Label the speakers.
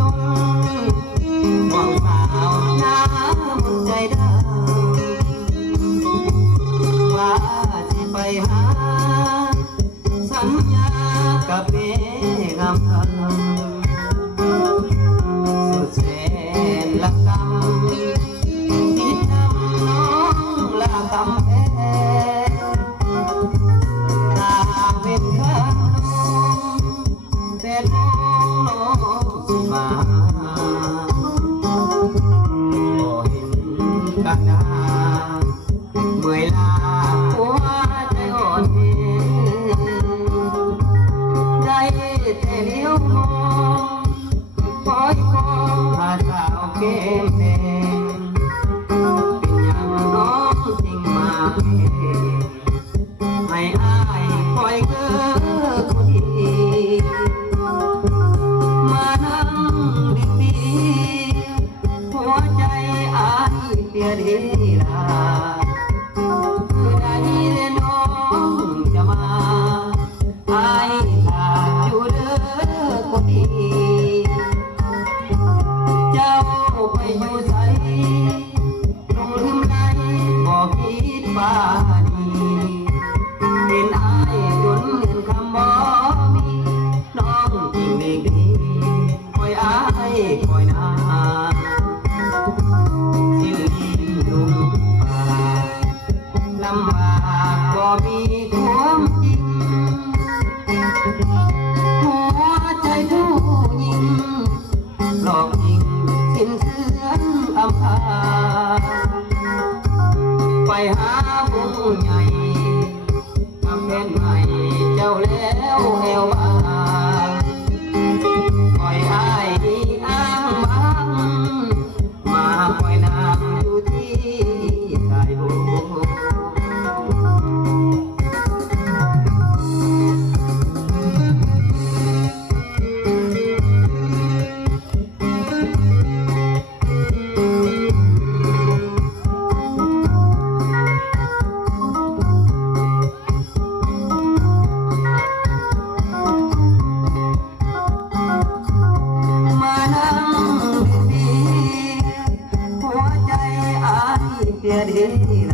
Speaker 1: ยงงสาน้ำใจดาว่าจะไปหา สัญญากับเพีงามสุดแสนละกำคิดนำนองละกำ กันดาเมื่อยลาหัวใจอ่อนแอได้แต่เลี้ยายเปียดีลาคือได้เรียนน้องจะมาไอ้ขาดอยู่เด้อคนดีเจ้าไปอยู่ใสตรงลืมไหนบอกคิดบ้าดีเป็นไอ้จนเงินคำบ่มีน้องจริงดีคอยไอ้คอยนาำบากก็มีความจริง หัวใจผู้หญิงหลอกยิงสิ้นเสือนอำพาไปหาวงใหญ่กับแฟนใหม่เจ้าแล้วแหววา ใจอ